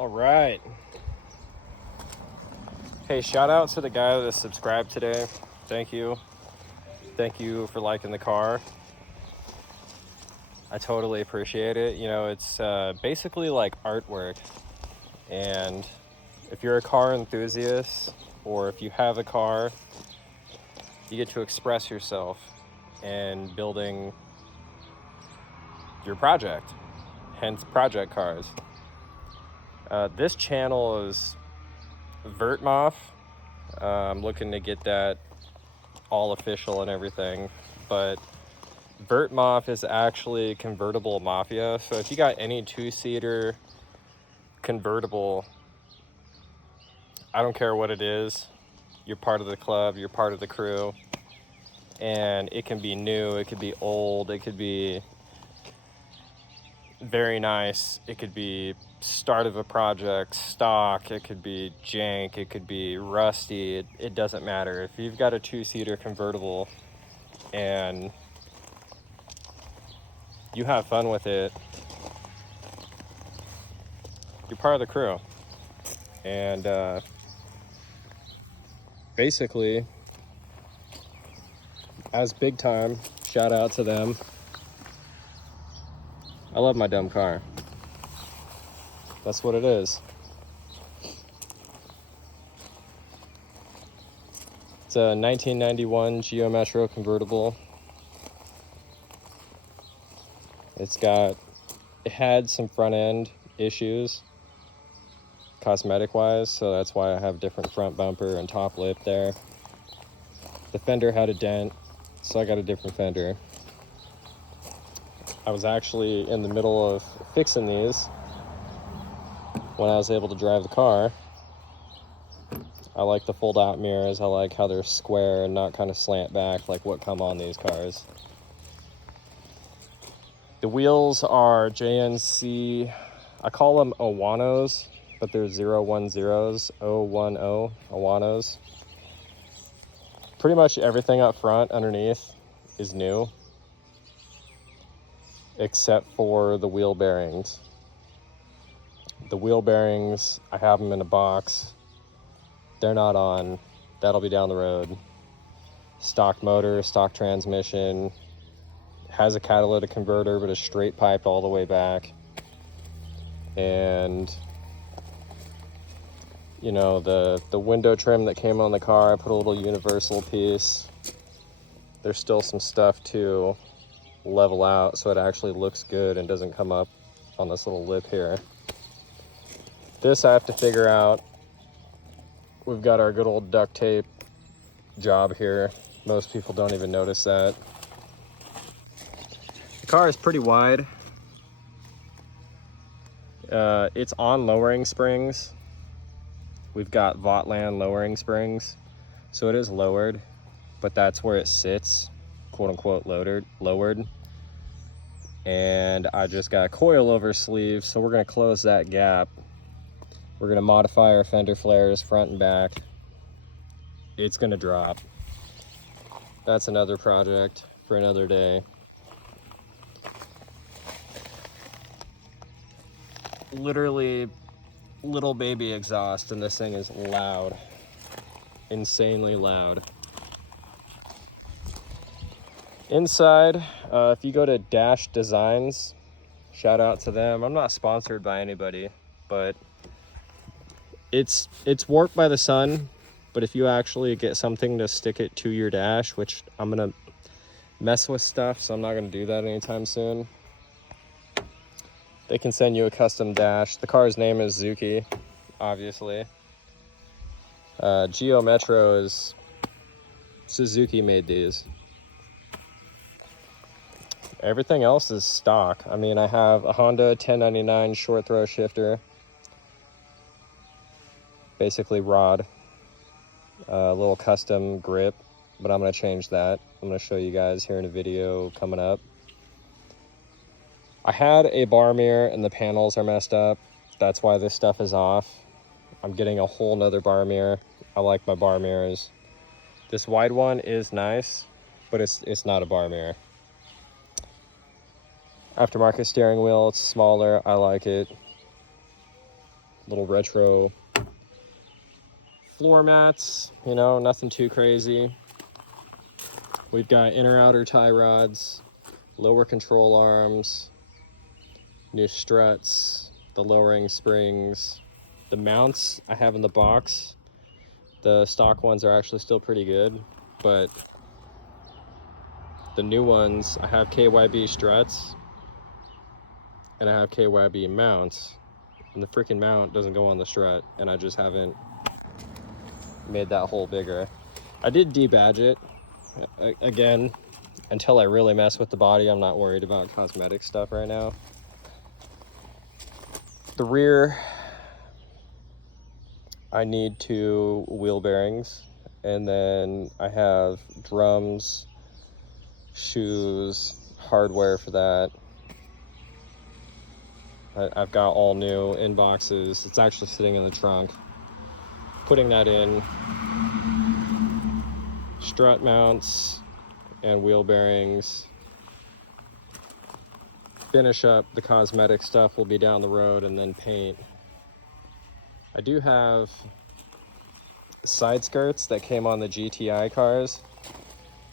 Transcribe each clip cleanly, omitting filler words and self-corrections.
All right. Hey, shout out to the guy that subscribed today. Thank you. Thank you for liking the car. I totally appreciate it. You know, it's basically like artwork. And if you're a car enthusiast or if you have a car, you get to express yourself in building your project, hence project cars. This channel is Vertmoff. I'm looking to get that all official and everything, but Vertmoff is actually Convertible Mafia. So if you got any two-seater convertible, I don't care what it is, you're part of the club, you're part of the crew, and it can be new, it could be old, it could be very nice, it could be start of a project, stock, it could be jank, it could be rusty, it doesn't matter. If you've got a two-seater convertible and you have fun with it, you're part of the crew. And basically, as big time, shout out to them. I love my dumb car. That's what it is. It's a 1991 Geo Metro convertible. It had some front end issues, cosmetic wise, so that's why I have different front bumper and top lip there. The fender had a dent, so I got a different fender. I was actually in the middle of fixing these when I was able to drive the car. I like the fold out mirrors. I like how they're square and not kind of slant back like what come on these cars. The wheels are JNC, I call them Owanos, but they're 010s, 010 Owanos. Pretty much everything up front underneath is new, except for the wheel bearings. The wheel bearings, I have them in a box. They're not on. That'll be down the road. Stock motor, stock transmission, has a catalytic converter, but is straight piped all the way back. And you know, the window trim that came on the car, I put a little universal piece. There's still some stuff to level out so it actually looks good and doesn't come up on this little lip here. This I have to figure out. We've got our good old duct tape job here. Most people don't even notice that. The car is pretty wide. It's on lowering springs. We've got Votland lowering springs, so it is lowered, but that's where it sits, quote unquote lowered. And I just got a coilover sleeve, so we're gonna close that gap. We're gonna modify our fender flares front and back. It's gonna drop. That's another project for another day. Literally little baby exhaust, and this thing is loud, insanely loud. Inside, if you go to Dash Designs, shout out to them. I'm not sponsored by anybody, but it's warped by the sun. But if you actually get something to stick it to your dash, which I'm gonna mess with stuff, so I'm not gonna do that anytime soon, they can send you a custom dash. The car's name is Zuki, obviously. Geo Metro is Suzuki made these. Everything else is stock. I mean, I have a Honda 1099 short throw shifter, basically rod, a little custom grip, but I'm gonna change that. I'm gonna show you guys here in a video coming up. I had a bar mirror and the panels are messed up. That's why this stuff is off. I'm getting a whole nother bar mirror. I like my bar mirrors. This wide one is nice, but it's not a bar mirror. Aftermarket steering wheel, it's smaller, I like it. little retro floor mats, you know, nothing too crazy. We've got inner outer tie rods, lower control arms, new struts, the lowering springs. The mounts I have in the box, the stock ones are actually still pretty good, but the new ones, I have KYB struts and I have KYB mounts, and the freaking mount doesn't go on the strut, and I just haven't made that hole bigger. I did debadge it. Again, until I really mess with the body, I'm not worried about cosmetic stuff right now. The rear, I need 2 wheel bearings, and then I have drums, shoes, hardware for that. I've got all new in boxes. It's actually sitting in the trunk. Putting that in, strut mounts and wheel bearings. Finish up the cosmetic stuff will be down the road, and then paint. I do have side skirts that came on the GTI cars,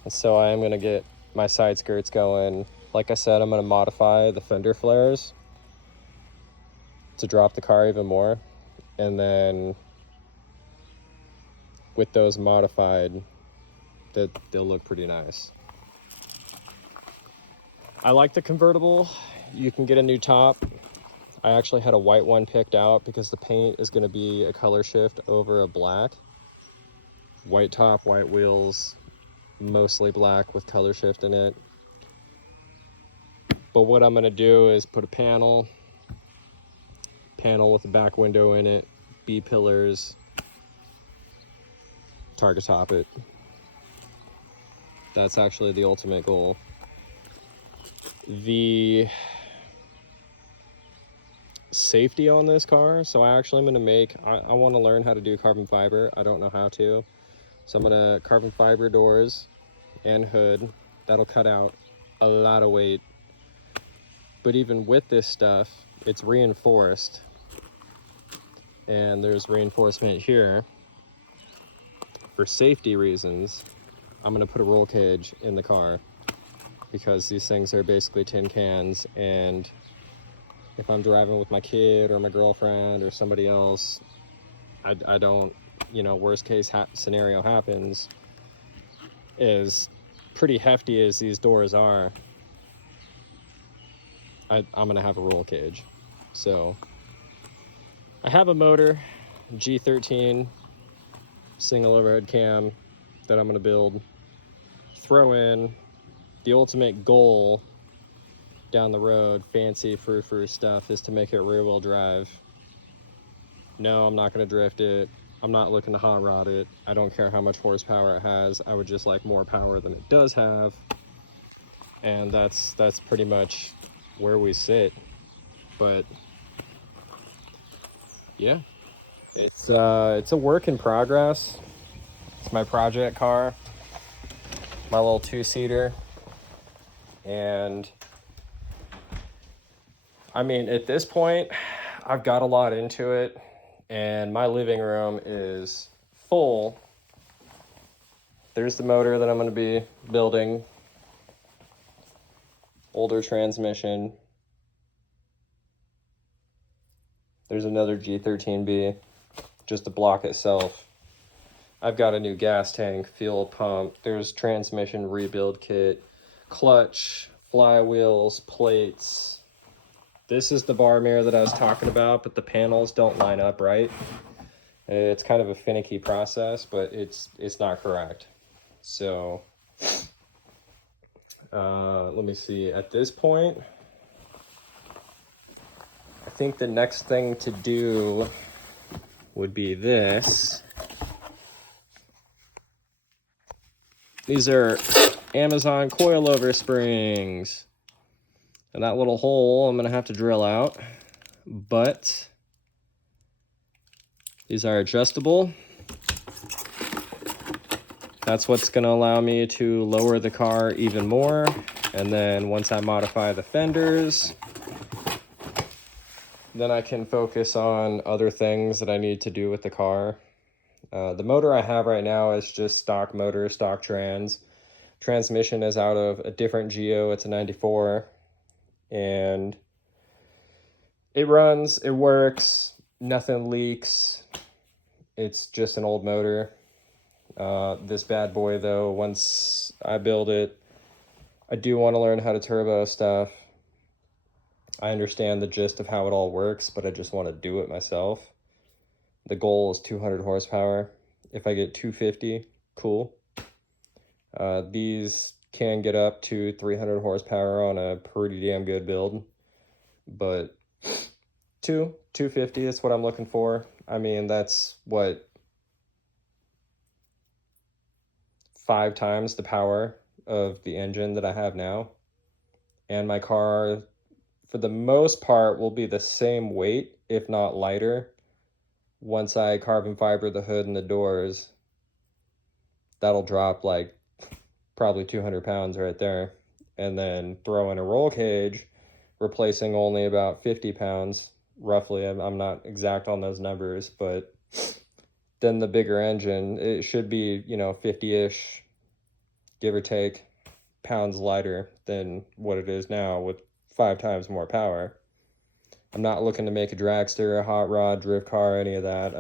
and so I am going to get my side skirts going. Like I said, I'm going to modify the fender flares to drop the car even more, and then with those modified, they'll look pretty nice. I like the convertible. You can get a new top. I actually had a white one picked out because the paint is going to be a color shift over a black. White top, white wheels, mostly black with color shift in it. But what I'm going to do is put a panel with a back window in it, B-pillars, target top it. That's actually the ultimate goal. The safety on this car, so I actually am going to make, I want to learn how to do carbon fiber. I don't know how to, so I'm going to carbon fiber doors and hood. That'll cut out a lot of weight. But even with this stuff, it's reinforced, and there's reinforcement here. For safety reasons, I'm going to put a roll cage in the car, because these things are basically tin cans, and if I'm driving with my kid or my girlfriend or somebody else, I don't, you know, worst case scenario happens, is pretty hefty as these doors are, I'm gonna have a roll cage. So I have a motor, G13 single overhead cam, that I'm gonna build, throw in. The ultimate goal down the road, fancy frou-frou stuff, is to make it rear wheel drive. No, I'm not gonna drift it. I'm not looking to hot rod it. I don't care how much horsepower it has. I would just like more power than it does have. And that's pretty much where we sit. But yeah, it's a work in progress. It's my project car, my little 2-seater. And I mean, at this point, I've got a lot into it, and my living room is full. There's the motor that I'm going to be building. Older transmission. There's another G13B, just the block itself. I've got a new gas tank, fuel pump. There's transmission rebuild kit, clutch, flywheels, plates. This is the bar mirror that I was talking about, but the panels don't line up right. It's kind of a finicky process, but it's not correct. So let me see. At this point, I think the next thing to do would be this. These are Amazon coilover springs. And that little hole I'm going to have to drill out. But these are adjustable. That's what's going to allow me to lower the car even more. And then once I modify the fenders, then I can focus on other things that I need to do with the car. The motor I have right now is just stock motor, stock trans. Transmission is out of a different Geo. It's a 94, and it runs, it works, nothing leaks. It's just an old motor. This bad boy though, once I build it, I do want to learn how to turbo stuff. I understand the gist of how it all works, but I just want to do it myself. The goal is 200 horsepower. If I get 250, cool. These can get up to 300 horsepower on a pretty damn good build, but 250 is what I'm looking for. I mean, that's what, 5 times the power of the engine that I have now. And my car, for the most part, will be the same weight, if not lighter. Once I carbon fiber the hood and the doors, that'll drop like probably 200 pounds right there. And then throw in a roll cage, replacing only about 50 pounds, roughly. I'm not exact on those numbers, but then the bigger engine, it should be, 50-ish, give or take, pounds lighter than what it is now with 5 times more power. I'm not looking to make a dragster, a hot rod, drift car, any of that.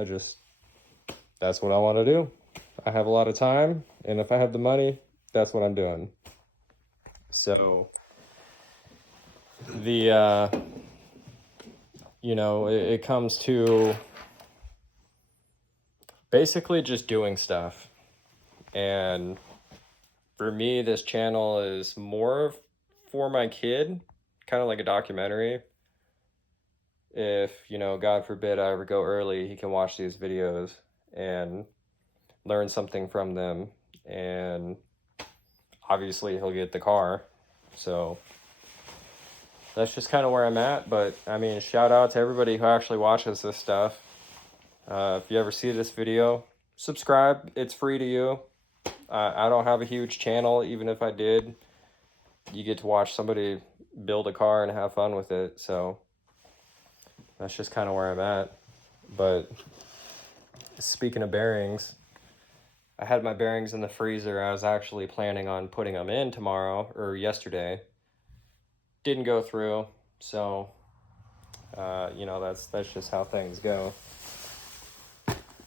That's what I want to do. I have a lot of time, and if I have the money, that's what I'm doing. So it comes to basically just doing stuff. And for me, this channel is more for my kid, kind of like a documentary. If, God forbid I ever go early, he can watch these videos and learn something from them. And obviously he'll get the car. So that's just kind of where I'm at. But I mean, shout out to everybody who actually watches this stuff. If you ever see this video, subscribe. It's free to you. I don't have a huge channel. Even if I did, you get to watch somebody build a car and have fun with it. So that's just kind of where I'm at. But speaking of bearings, I had my bearings in the freezer. I was actually planning on putting them in tomorrow or yesterday. Didn't go through. So, that's just how things go.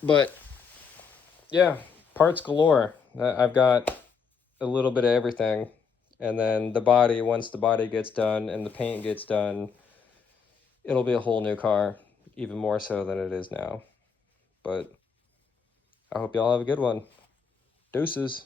But yeah, parts galore. I've got a little bit of everything. And then the body, once the body gets done and the paint gets done, it'll be a whole new car, even more so than it is now. But I hope y'all have a good one. Deuces.